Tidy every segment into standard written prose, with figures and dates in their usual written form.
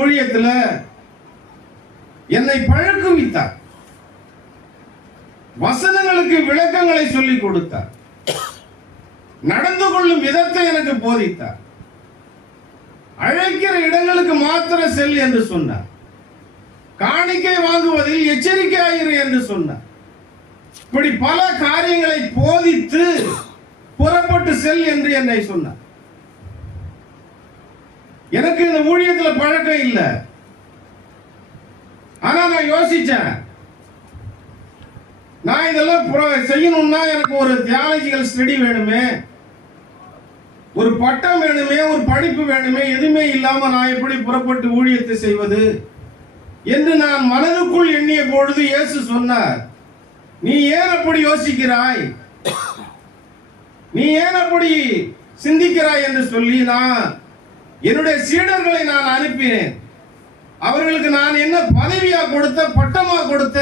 ஊழியத்துல என்னை பழக்குவித்தார், வசனங்களுக்கு விளக்கங்களை சொல்லிக் கொடுத்தார், நடந்து கொள்ளும் விதத்தை எனக்கு போதித்தார், அழைக்கிற இடங்களுக்கு மாத்திரம் செல் என்று சொன்னார், காணிக்கை வாங்குவதில் எச்சரிக்கையாயிரு என்று சொன்னார். இப்படி பல காரியங்களை போதித்து புறப்பட்டு செல் என்று என்னை சொன்னார். எனக்கு இந்த ஊழியத்தில் பழக்கம் இல்லை. ஆனா நான் யோசிச்சேன், நான் இதெல்லாம் செய்யணும்னா எனக்கு ஒரு தியாலஜிக்கல் ஸ்டடி வேணுமே, ஒரு பட்டம் வேணுமே, ஒரு படிப்பு வேணுமே. எதுவுமே இல்லாம நான் எப்படி புறப்பட்டு ஊழியத்தை செய்வது என்று நான் மனதுக்குள் எண்ணிய பொழுது இயேசு சொன்னார், நீ ஏன் அப்படி யோசிக்கிறாய், நீ ஏன் அப்படி சிந்திக்கிறாய் என்று சொல்லி நான் என்னுடைய சீடர்களை நான் அனுப்பினேன். அவர்களுக்கு நான் என்ன பதவியா கொடுத்த, பட்டமா கொடுத்த,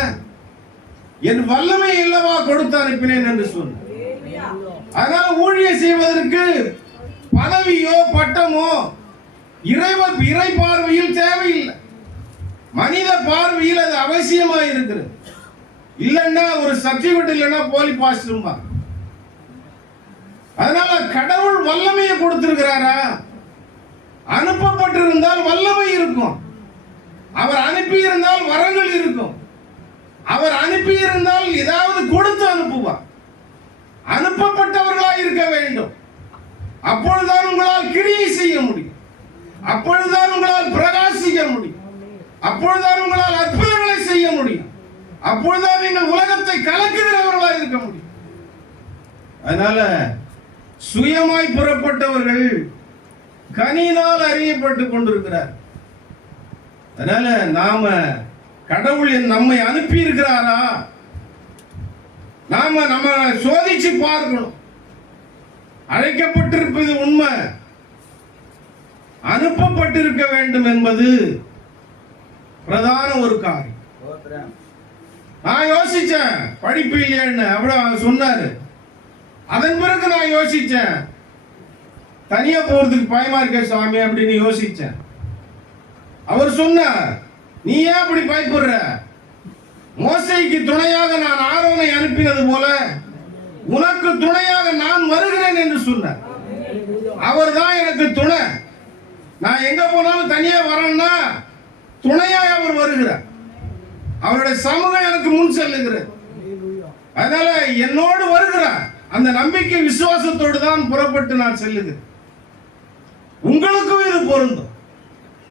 என் வல்லமை இல்லவா கொடுத்து அனுப்பினேன் என்று சொன்னேன். அதனால ஊழியம் செய்வதற்கு பதவியோ பட்டமோ இறை பார்வையில் தேவையில்லை, மனித பார்வையில் அது அவசியமா இருக்கிறது. இல்லைன்னா ஒரு சர்டிபிகேட் இல்லைன்னா போலி பாஸ்டர்மா. அதனால கடவுள் வல்லமையை கொடுத்திருக்கிறாரா? அனுப்பப்பட்டிருந்தால் வல்லமை இருக்கும், அவர் அனுப்பி இருந்தால் வரங்கள் இருக்கும், அவர் அனுப்பி இருந்தால் ஏதாவது கொடுத்து அனுப்புவார். அனுப்பப்பட்டவர்களாக இருக்க வேண்டும். அப்பொழுதுதான் உங்களால் கிரியை செய்ய முடியும், அப்பொழுதுதான் உங்களால் பிரகாசிக்க முடியும், அப்பொழுதுதான் உங்களால் அற்புதங்களை செய்ய முடியும், அப்பொழுதுதான் நீங்கள் உலகத்தை கலக்குகிறவர்களாக இருக்க முடியும். அதனால சுயமாய் புறப்பட்டவர்கள் கனியினால் அறியப்பட்டுக் கொண்டிருக்கிறார். அதனால நாம கடவுள் நம்மை அனுப்பி இருக்கிறாரா, நாம நம்ம சோதிச்சு பார்க்கணும். அழைக்கப்பட்டிருப்பது உண்மை, அனுப்பப்பட்டிருக்க வேண்டும் என்பது பிரதான ஒரு காரியம். நான் யோசிச்சேன், படிப்பு இல்லைன்னு அவ்வளவு சொன்னாரு. அதன் பிறகு நான் யோசிச்சேன், தனியா போறதுக்கு பயமா இருக்க சுவாமி அப்படின்னு யோசிச்சேன். அவர் சொன்னார், நீ ஏன் அப்படி பயப்படுற? மோசேக்கு துணையாக நான் ஆரோனை அனுப்பினது போல உனக்கு துணையாக நான் வருகிறேன் என்று சொன்னார். அவர் தான் எனக்கு துணை. நான் எங்க போனாலும் தனியா வரேன்னா துணையாக அவர் வருகிறார். அவருடைய சமூகம் எனக்கு முன் செல்லுகிறது. அதனால என்னோடு வருகிறார். அந்த நம்பிக்கை விசுவாசத்தோடு தான் புறப்பட்டு நான் செல்லுகிறேன். உங்களுக்கும் இது பொருந்தும்.